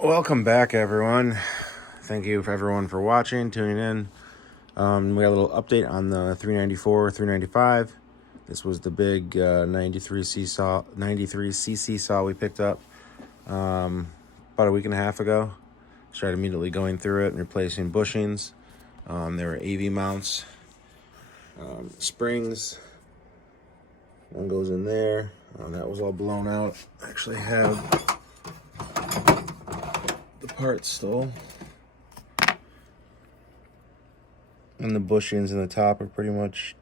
Welcome back, everyone. Thank you for everyone for watching, tuning in. We got a little update on the 394, 395. This was the big 93cc saw we picked up about a week and a half ago. Started immediately going through it and replacing bushings. There were AV mounts, springs. One goes in there. That was all blown out. I actually have the parts still. And the bushings in the top are pretty much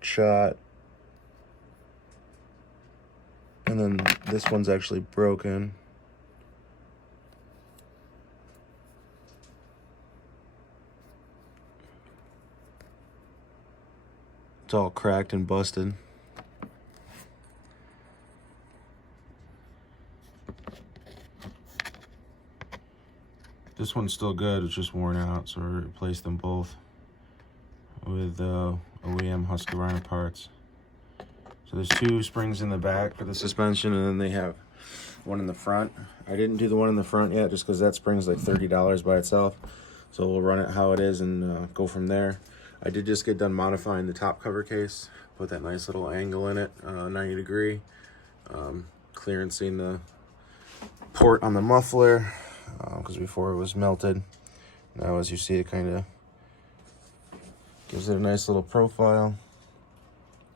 shot. And then this one's actually broken. It's all cracked and busted. This one's still good, it's just worn out, so we replaced them both with OEM Husqvarna parts. So there's two springs in the back for the suspension, and then they have one in the front. I didn't do the one in the front yet, just because that spring's like $30 by itself. So we'll run it how it is and go from there. I did just get done modifying the top cover case. Put that nice little angle in it, 90 degree. Clearancing the port on the muffler, because before it was melted. Now as you see, it kind of gives it a nice little profile.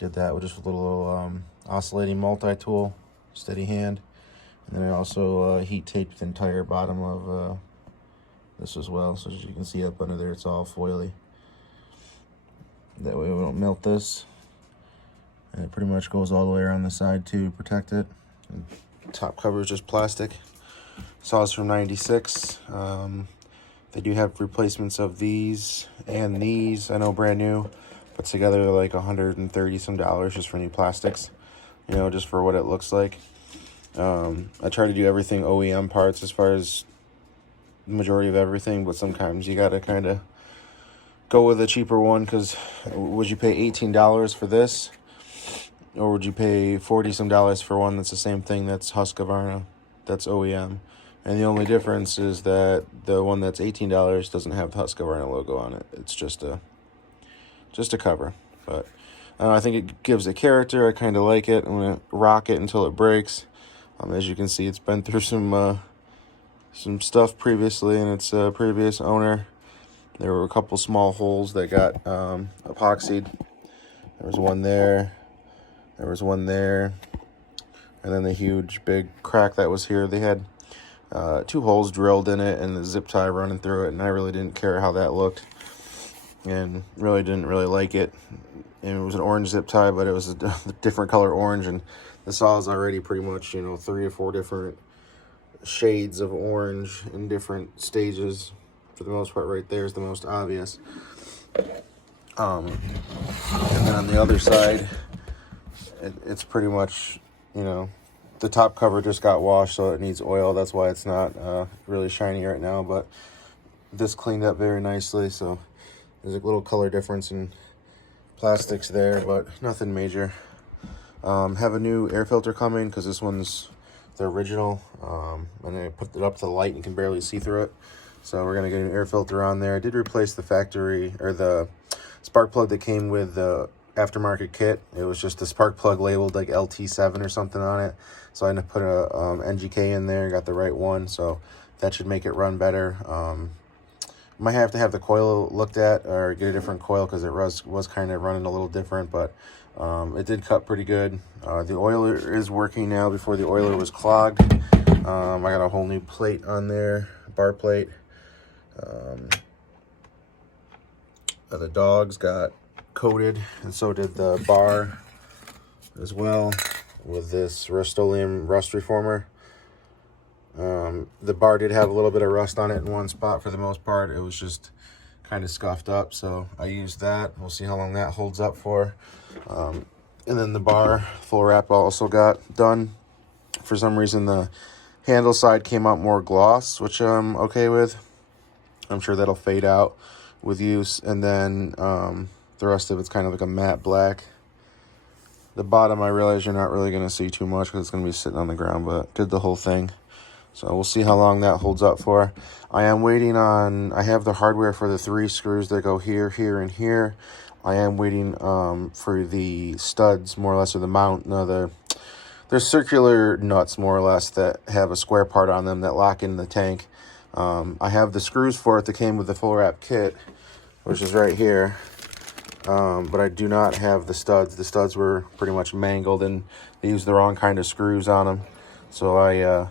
Did that with just a little oscillating multi-tool, steady hand. And then I also heat taped the entire bottom of this as well. So as you can see up under there, it's all foily. That way we don't melt this. And it pretty much goes all the way around the side too to protect it. And top cover is just plastic. Saws from 96. They do have replacements of these and these. I know brand new. But together they're like $130 some just for new plastics. You know, just for what it looks like. I try to do everything OEM parts as far as the majority of everything. But sometimes you gotta kind of go with a cheaper one, because would you pay $18 for this, or would you pay $40 some for one that's the same thing, that's Husqvarna, that's OEM? And the only difference is that the one that's $18 doesn't have the Husqvarna logo on it. It's just a cover. But I think it gives it character. I kind of like it. I'm gonna rock it until it breaks. As you can see, it's been through some stuff previously, and its previous owner. There were a couple small holes that got epoxied. There was one there. There was one there. And then the huge big crack that was here. They had two holes drilled in it and the zip tie running through it. And I really didn't care how that looked. And really didn't really like it. And it was an orange zip tie, but it was a different color orange. And the saw is already pretty much, 3 or 4 different shades of orange in different stages. For the most part, right there is the most obvious. And then on the other side, it's pretty much, the top cover just got washed, so it needs oil. That's why it's not really shiny right now. But this cleaned up very nicely, so there's a little color difference in plastics there, but nothing major. Have a new air filter coming, because this one's the original. And I put it up to the light and you can barely see through it. So we're going to get an air filter on there. I did replace the factory, or the spark plug that came with the aftermarket kit. It was just a spark plug labeled like LT7 or something on it. So I had to put a NGK in there, got the right one. So that should make it run better. Might have to have the coil looked at, or get a different coil, because it was kind of running a little different. But it did cut pretty good. The oiler is working now. Before the oiler was clogged. I got a whole new plate on there, bar plate. The dogs got coated, and so did the bar as well, with this Rust-Oleum rust reformer. The bar did have a little bit of rust on it in one spot. For the most part, it was just kind of scuffed up, so I used that. We'll see how long that holds up for. And then the bar full wrap also got done. For some reason, the handle side came out more gloss, which I'm okay with. I'm sure that'll fade out with use. And then the rest of it's kind of like a matte black. The bottom, I realize you're not really going to see too much because it's going to be sitting on the ground, but did the whole thing. So we'll see how long that holds up for. I am waiting on, I have the hardware for the 3 screws that go here, here, and here. I am waiting for the studs, more or less, or the mount. No, they're circular nuts, more or less, that have a square part on them that lock in the tank. I have the screws for it that came with the full wrap kit, which is right here. But I do not have the studs. The studs were pretty much mangled, and they used the wrong kind of screws on them. So I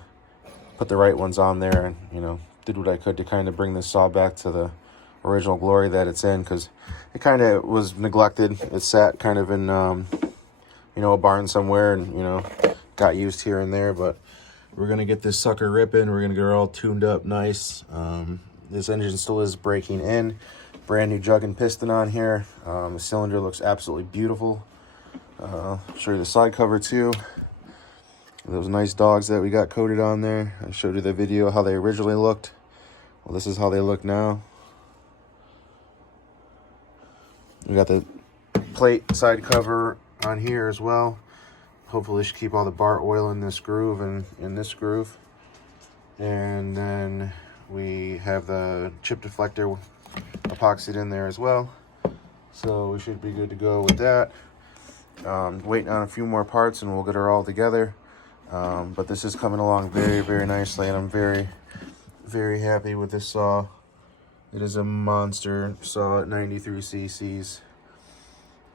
put the right ones on there and, you know, did what I could to kind of bring this saw back to the original glory that it's in, because it kind of was neglected. It sat kind of in, you know, a barn somewhere, and, you know, got used here and there. But we're going to get this sucker ripping. We're going to get her all tuned up nice. This engine still is breaking in. Brand new jug and piston on here. The cylinder looks absolutely beautiful. I'll show you the side cover too. Those nice dogs that we got coated on there. I showed you the video how they originally looked. Well, this is how they look now. We got the plate side cover on here as well. Hopefully should keep all the bar oil in this groove and in this groove. And then we have the chip deflector epoxied in there as well. So we should be good to go with that. Waiting on a few more parts and we'll get her all together. But this is coming along very, very nicely, and I'm very, very happy with this saw. It is a monster saw at 93 cc's.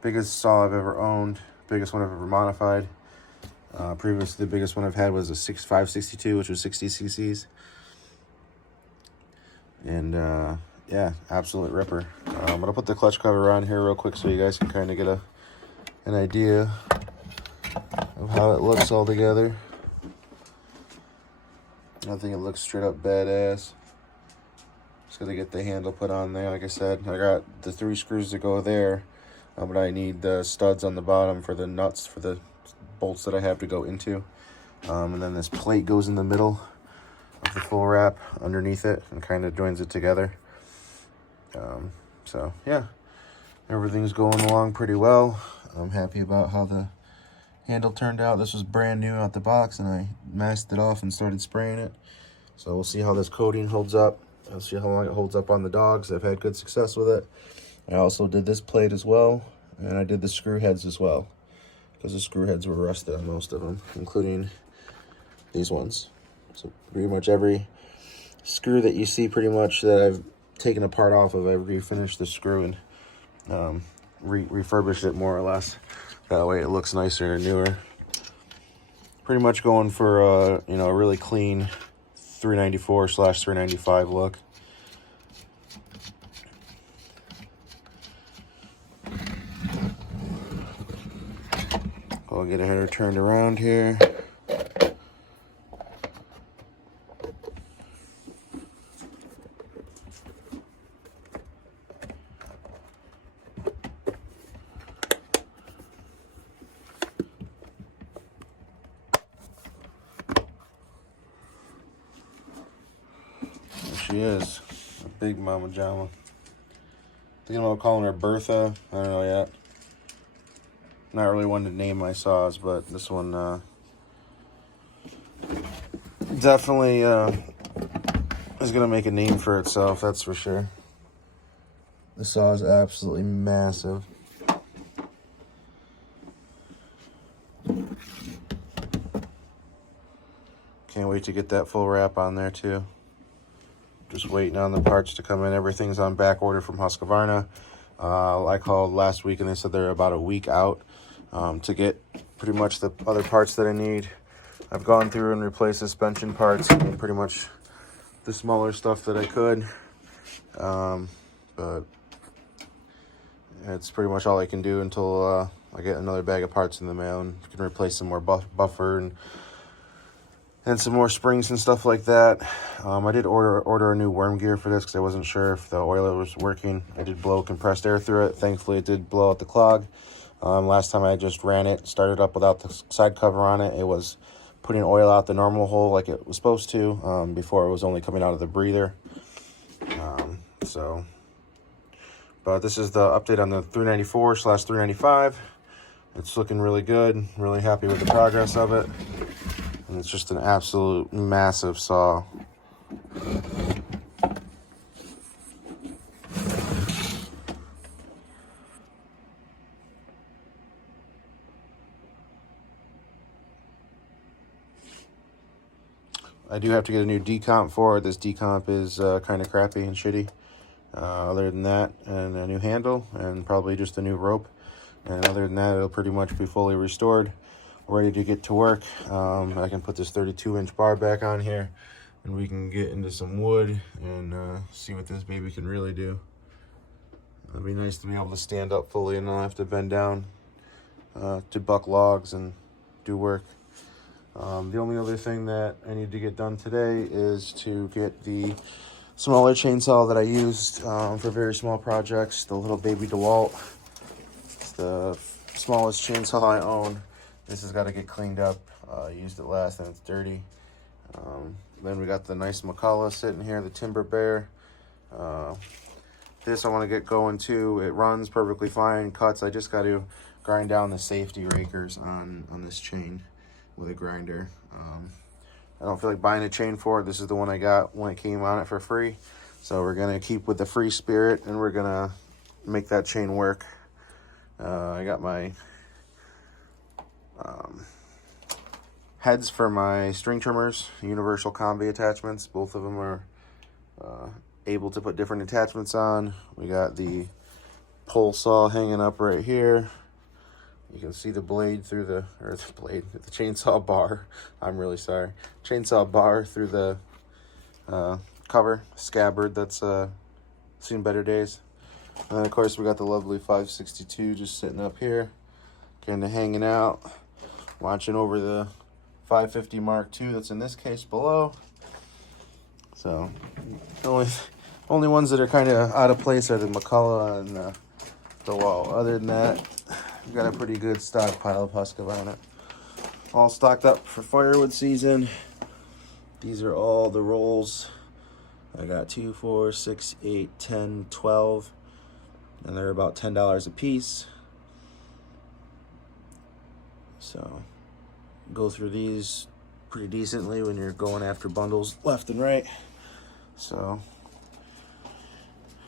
Biggest saw I've ever owned, biggest one I've ever modified. Previously, the biggest one I've had was a 562, which was 60 cc's. And yeah, absolute ripper. I'm gonna put the clutch cover on here real quick so you guys can kind of get an idea of how it looks all together. I think it looks straight up badass. Just gotta get the handle put on there. Like I said, I got the 3 screws that go there, but I need the studs on the bottom for the nuts for the bolts that I have to go into. And then this plate goes in the middle of the full wrap underneath it and kind of joins it together. So yeah, everything's going along pretty well. I'm happy about how the handle turned out. This was brand new out the box, and I masked it off and started spraying it. So we'll see how this coating holds up. I'll see how long it holds up on the dogs. I've had good success with it. I also did this plate as well, and I did the screw heads as well, because the screw heads were rusted on most of them, including these ones. So pretty much every screw that you see pretty much that I've taken a part off of, I refinished the screw and refurbished it more or less. That way it looks nicer and newer. Pretty much going for you know, a really clean 394/395 look. I'll get her turned around here. She is a big mama jama. Thinking about calling her Bertha. I don't know yet. Not really one to name my saws, but this one definitely is gonna make a name for itself. That's for sure. The saw is absolutely massive. Can't wait to get that full wrap on there too. Just waiting on the parts to come in. Everything's on back order from Husqvarna. I called last week and they said they're about a week out to get pretty much the other parts that I need. I've gone through and replaced suspension parts and pretty much the smaller stuff that I could. But it's pretty much all I can do until I get another bag of parts in the mail and can replace some more buffer and some more springs and stuff like that. I did order a new worm gear for this because I wasn't sure if the oiler was working. I did blow compressed air through it. Thankfully, it did blow out the clog. Last time I just ran it, started up without the side cover on it. It was putting oil out the normal hole like it was supposed to before it was only coming out of the breather. But this is the update on the 394/395. It's looking really good. Really happy with the progress of it. And it's just an absolute massive saw. I do have to get a new decomp for it. This decomp is kind of crappy and shitty. Other than that, and a new handle, and probably just a new rope. And other than that, it'll pretty much be fully restored, ready to get to work. I can put this 32-inch bar back on here, and we can get into some wood and see what this baby can really do. It'd be nice to be able to stand up fully and not have to bend down to buck logs and do work. The only other thing that I need to get done today is to get the smaller chainsaw that I used for very small projects, the little baby DeWalt. It's the smallest chainsaw I own. This has got to get cleaned up. I used it last and it's dirty. Then we got the nice McCullough sitting here, the Timber Bear. This I want to get going too. It runs perfectly fine, cuts. I just got to grind down the safety rakers on this chain with a grinder. I don't feel like buying a chain for it. This is the one I got when it came on it for free. So we're going to keep with the free spirit, and we're going to make that chain work. I got my heads for my string trimmers, universal combi attachments. Both of them are able to put different attachments on. We got the pole saw hanging up right here. You can see the blade through the chainsaw bar. I'm really sorry. Chainsaw bar through the cover, scabbard that's seen better days. And then of course we got the lovely 562 just sitting up here, kind of hanging out, watching over the 550 Mark II that's in this case below. So the only ones that are kind of out of place are the McCullough and the wall. Other than that, we've got a pretty good stockpile of Husqvarna. All stocked up for firewood season. These are all the rolls. I got 2, 4, 6, 8, 10, 12, and they're about $10 a piece. So go through these pretty decently when you're going after bundles left and right. So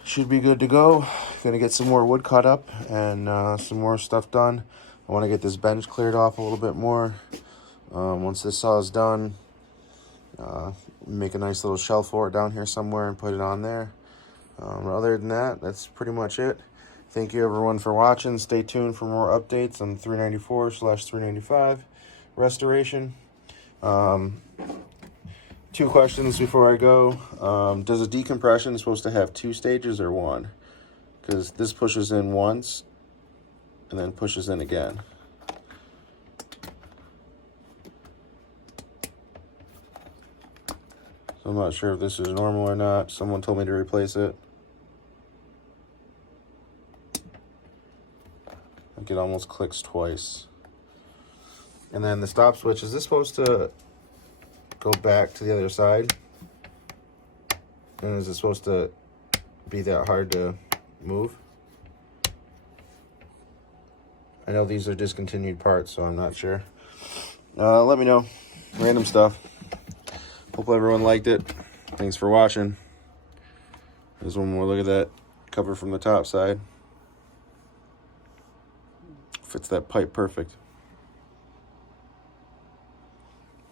should be good to go. Gonna get some more wood cut up and some more stuff done. I want to get this bench cleared off a little bit more. Once this saw is done, make a nice little shelf for it down here somewhere and put it on there. Other than that, that's pretty much it. Thank you everyone for watching. Stay tuned for more updates on 394/395 restoration. 2 questions before I go. Does a decompression supposed to have 2 stages or 1? Because this pushes in once and then pushes in again. So I'm not sure if this is normal or not. Someone told me to replace it. Like it almost clicks twice. And then the stop switch, is this supposed to go back to the other side? And is it supposed to be that hard to move? I know these are discontinued parts, so I'm not sure. Let me know. Random stuff. Hope everyone liked it. Thanks for watching. There's one more look at that cover from the top side. Fits that pipe perfect.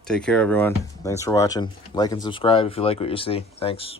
Take care, everyone. Thanks for watching. Like and subscribe if you like what you see. Thanks.